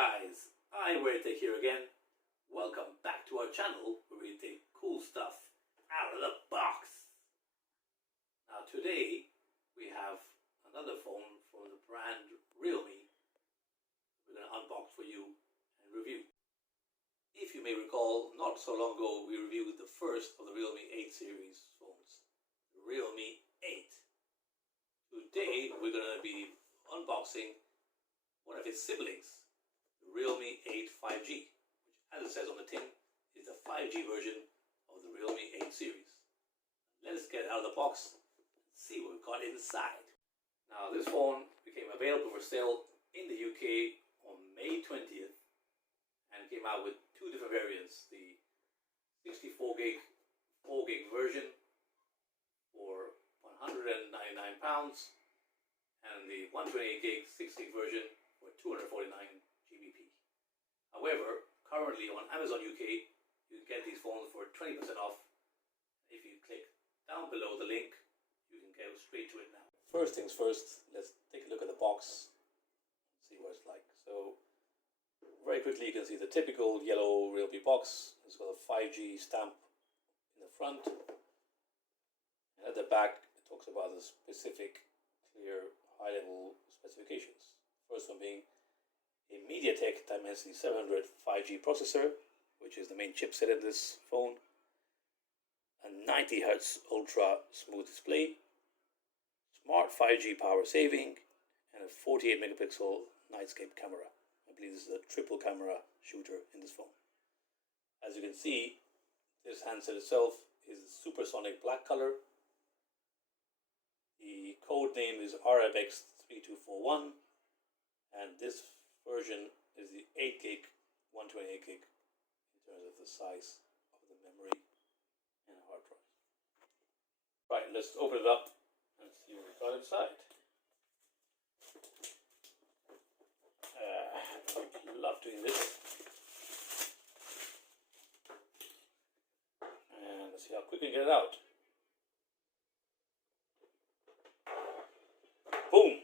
guys, i-WearTec here again. Welcome back to our channel where we take cool stuff out of the box. Now today we have another phone from the brand Realme. We're going to unbox for you and review. If you may recall, not so long ago we reviewed the first of the Realme 8 series phones, the Realme 8. Today we're going to be unboxing one of its siblings, the Realme 8 5G, which, as it says on the tin, is the 5G version of the Realme 8 series. Let us get out of the box and see what we've got inside. Now, this phone became available for sale in the UK on May 20th and came out with two different variants: the 64 gig 4 gig version for £199 and the 128 gig 6 gig version for 249 GBP. However, currently on Amazon UK, you can get these phones for 20% off. If you click down below the link, you can go straight to it now. First things first, let's take a look at the box, see what it's like. So, very quickly, you can see the typical yellow Realme box. It's got a 5G stamp in the front, and at the back, it talks about the specific, clear, high-level specifications. First one being a MediaTek Dimensity 700 5G processor, which is the main chipset in this phone, a 90Hz ultra smooth display, smart 5G power saving, and a 48 megapixel Nightscape camera. I believe this is a triple camera shooter in this phone. As you can see, this handset itself is supersonic black color. The code name is RFX3241, and this version is the 8 gig 128 gig in terms of the size of the memory and hard drive. Right, let's open it up and see what we've got inside. I love doing this. And let's see how quick we can get it out. Boom!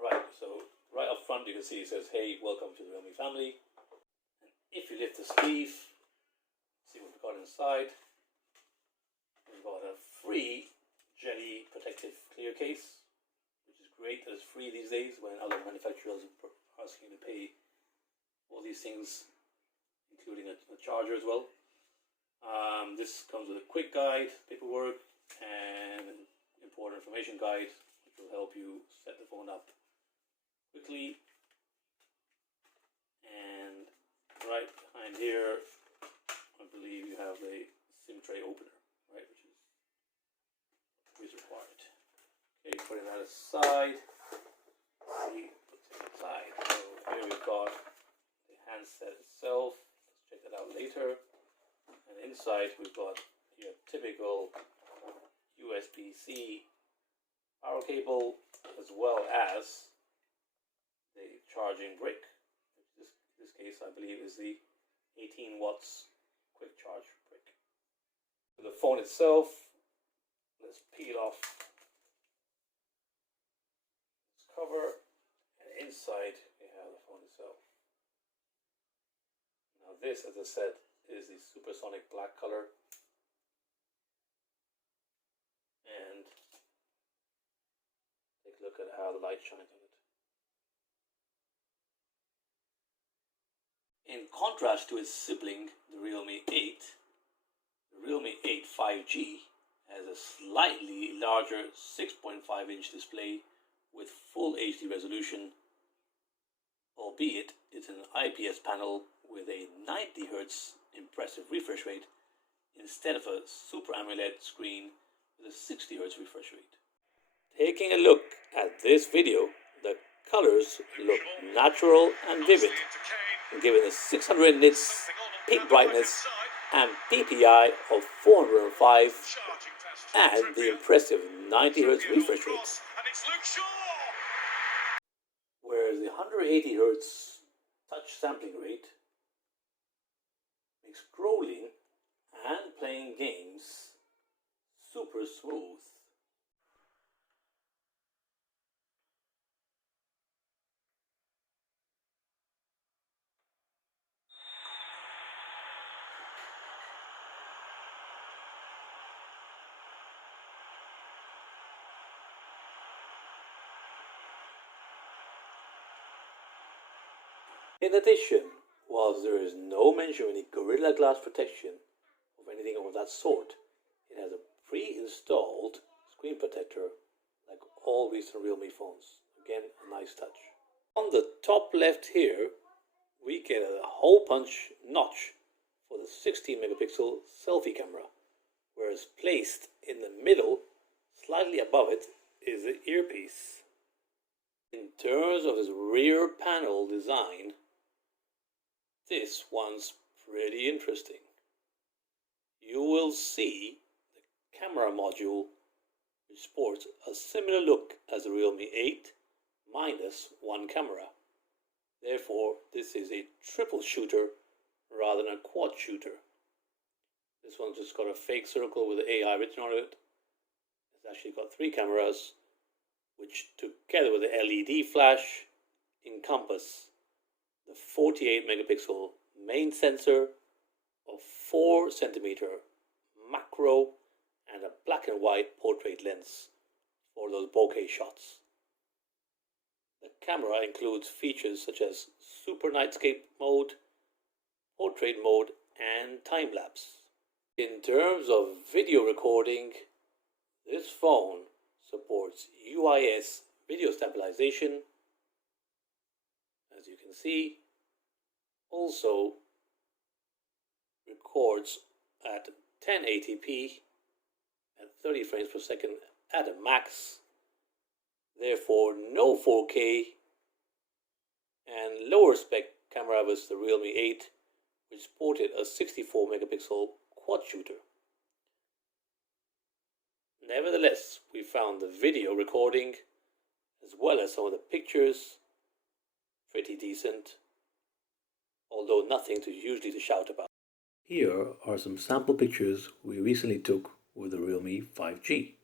Right, so right up front you can see it says, "Hey, welcome to the Realme family." And if you lift the sleeve, see what we've got inside. We've got a free jelly protective clear case, which is great that it's free these days when other manufacturers are asking you to pay all these things, including a charger as well. This comes with a quick guide, paperwork, and an important information guide, which will help you set the phone up quickly. And right behind here, I believe you have a SIM tray opener, right, which is required. Okay, putting that aside. Let's see what's inside. So here we've got the handset itself. Let's check that out later. And inside we've got your typical USB-C power cable, as well as the charging brick. In this case, I believe, is the 18 watts quick charge brick. The phone itself, let's peel off this cover, and inside we have the phone itself. Now this, as I said, is the supersonic black color, and take a look at how the light shines on it. In contrast to its sibling, the Realme 8, the Realme 8 5G has a slightly larger 6.5-inch display with full HD resolution, albeit it's an IPS panel with a 90Hz impressive refresh rate instead of a Super AMOLED screen with a 60Hz refresh rate. Taking a look at this video, the colors look natural and vivid, given a 600 nits peak brightness and PPI of 405 and the impressive 90Hz refresh rate. Whereas the 180Hz touch sampling rate makes scrolling and playing games super smooth. In addition, whilst there is no mention of any Gorilla Glass protection of anything of that sort, it has a pre-installed screen protector like all recent Realme phones. Again, a nice touch. On the top left here, we get a hole punch notch for the 16 megapixel selfie camera, whereas placed in the middle, slightly above it, is the earpiece. In terms of its rear panel design, this one's pretty interesting. You will see the camera module which sports a similar look as the Realme 8 minus one camera. Therefore, this is a triple shooter rather than a quad shooter. This one's just got a fake circle with the AI written on it. It's actually got three cameras, which together with the LED flash encompass the 48 megapixel main sensor of 4 centimeter macro and a black and white portrait lens for those bokeh shots. The camera includes features such as Super Nightscape mode, portrait mode, and time-lapse. In terms of video recording, this phone supports UIS video stabilization, as you can see. Also records at 1080p at 30 frames per second at a max. Therefore, no 4K and lower spec camera was the Realme 8, which sported a 64 megapixel quad shooter. Nevertheless, we found the video recording as well as some of the pictures pretty decent, although nothing hugely to shout about. Here are some sample pictures we recently took with the Realme 5G.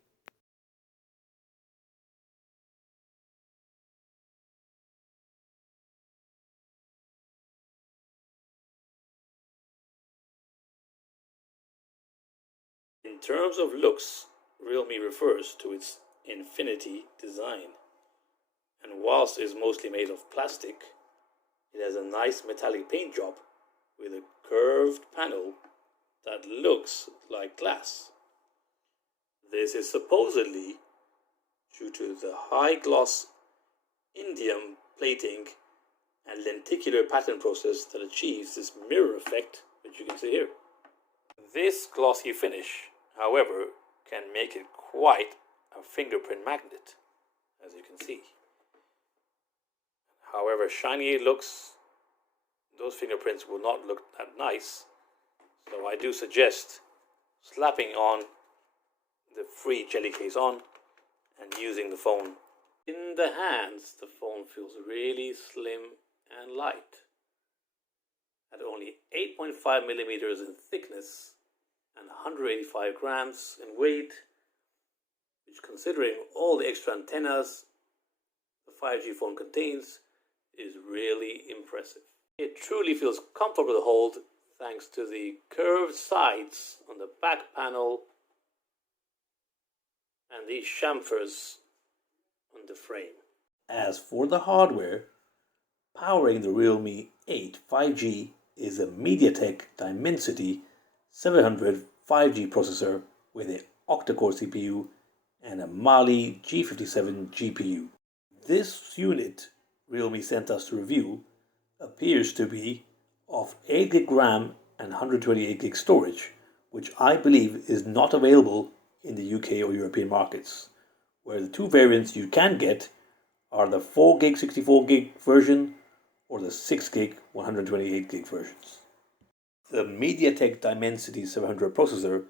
In terms of looks, Realme refers to its infinity design, and whilst it is mostly made of plastic, it has a nice metallic paint job with a curved panel that looks like glass. This is supposedly due to the high gloss indium plating and lenticular pattern process that achieves this mirror effect, which you can see here. This glossy finish, however, can make it quite a fingerprint magnet, as you can see. However shiny it looks, those fingerprints will not look that nice, so I do suggest slapping on the free jelly case on and using the phone. In the hands, the phone feels really slim and light. At only 8.5 millimeters in thickness and 185 grams in weight, which, considering all the extra antennas the 5G phone contains, is really impressive. It truly feels comfortable to hold thanks to the curved sides on the back panel and these chamfers on the frame. As for the hardware, powering the Realme 8 5G is a MediaTek Dimensity 700 5G processor with an Octa-core CPU and a Mali G57 GPU. This unit Realme sent us to review appears to be of 8GB RAM and 128GB storage, which I believe is not available in the UK or European markets, where the two variants you can get are the 4GB 64GB version or the 6GB 128GB versions. The MediaTek Dimensity 700 processor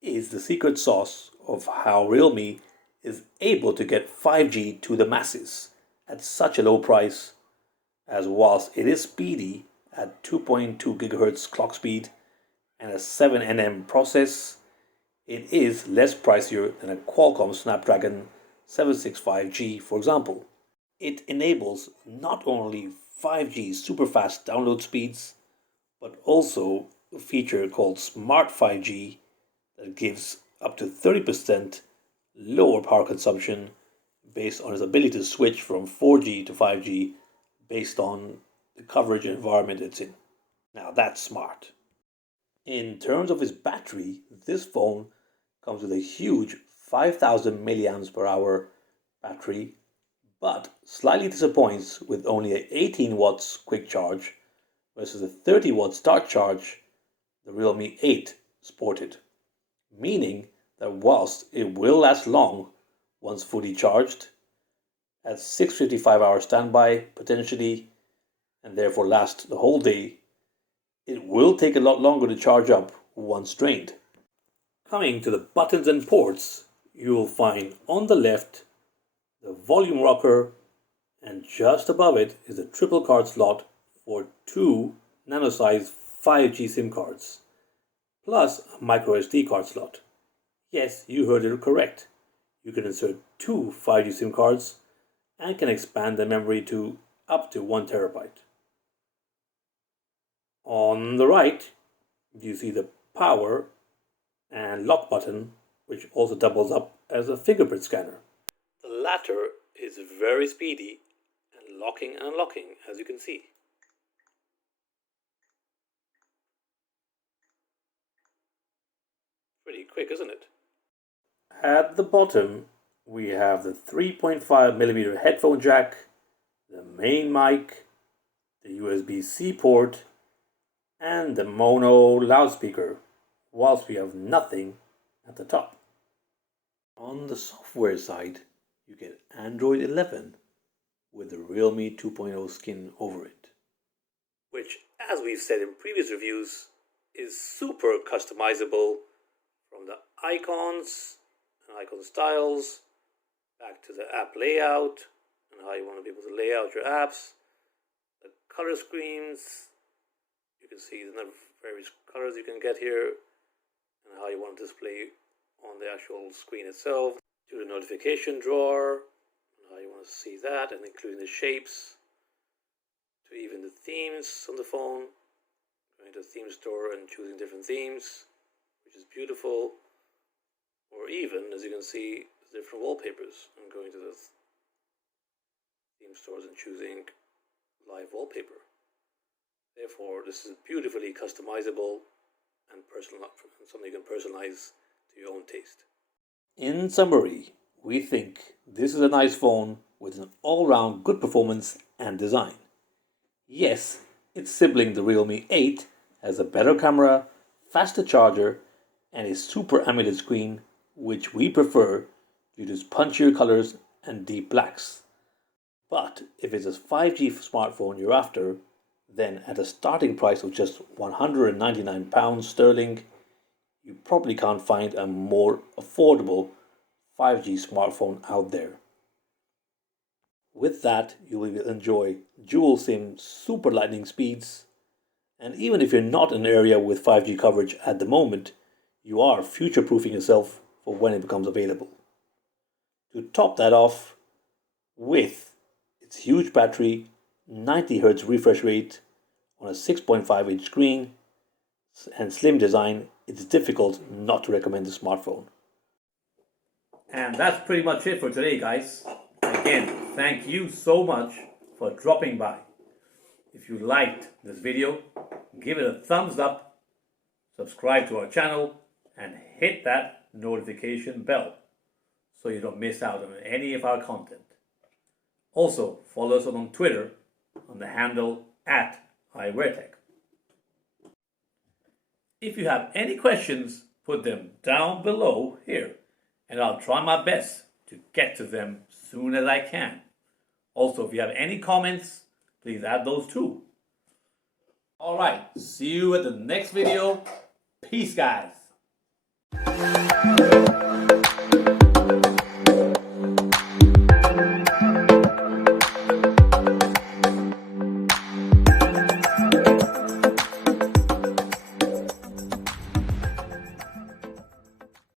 is the secret sauce of how Realme is able to get 5G to the masses at such a low price, as whilst it is speedy at 2.2 GHz clock speed and a 7nm process, it is less pricier than a Qualcomm Snapdragon 765G, for example. It enables not only 5G super fast download speeds, but also a feature called Smart 5G that gives up to 30% lower power consumption based on its ability to switch from 4G to 5G based on the coverage environment it's in. Now that's smart. In terms of its battery, this phone comes with a huge 5000 milliamps per hour battery, but slightly disappoints with only a 18 watts quick charge versus a 30 watt start charge the Realme 8 sported, meaning that whilst it will last long once fully charged, at 655 hour standby potentially, and therefore last the whole day, it will take a lot longer to charge up once drained. Coming to the buttons and ports, you will find on the left the volume rocker, and just above it is a triple card slot for two nano-sized 5G SIM cards, plus a micro SD card slot. Yes, you heard it correct. You can insert two 5G SIM cards and can expand the memory to up to 1 terabyte. On the right, you see the power and lock button, which also doubles up as a fingerprint scanner. The latter is very speedy and locking and unlocking, as you can see. Pretty quick, isn't it? At the bottom, we have the 3.5mm headphone jack, the main mic, the USB-C port, and the mono loudspeaker, whilst we have nothing at the top. On the software side, you get Android 11 with the Realme 2.0 skin over it, which, as we've said in previous reviews, is super customizable from the icons and icon styles back to the app layout and how you want to be able to lay out your apps, the color schemes. You can see the number of various colors you can get here and how you want to display on the actual screen itself, to the notification drawer and how you want to see that, and including the shapes, to even the themes on the phone, going to the theme store and choosing different themes, which is beautiful, or even, as you can see, different wallpapers and going to the theme stores and choosing live wallpaper. Therefore, this is beautifully customizable and personal, something you can personalize to your own taste. In summary, we think this is a nice phone with an all-round good performance and design. Yes, its sibling, the Realme 8, has a better camera, faster charger, and a Super AMOLED screen, which we prefer due to its punchier colors and deep blacks. But if it's a 5G smartphone you're after, then at a starting price of just £199 sterling, you probably can't find a more affordable 5G smartphone out there. With that, you will enjoy dual SIM super lightning speeds, and even if you're not in an area with 5G coverage at the moment, you are future-proofing yourself for when it becomes available. To top that off, with its huge battery, 90Hz refresh rate on a 6.5-inch screen, and slim design, it's difficult not to recommend the smartphone. And that's pretty much it for today, guys. Again, thank you so much for dropping by. If you liked this video, give it a thumbs up, subscribe to our channel, and hit that notification bell so you don't miss out on any of our content. Also, follow us on Twitter on the handle @i-WearTec. If you have any questions, put them down below here, and I'll try my best to get to them soon as I can. Also, if you have any comments, please add those too. Alright, see you at the next video. Peace, guys.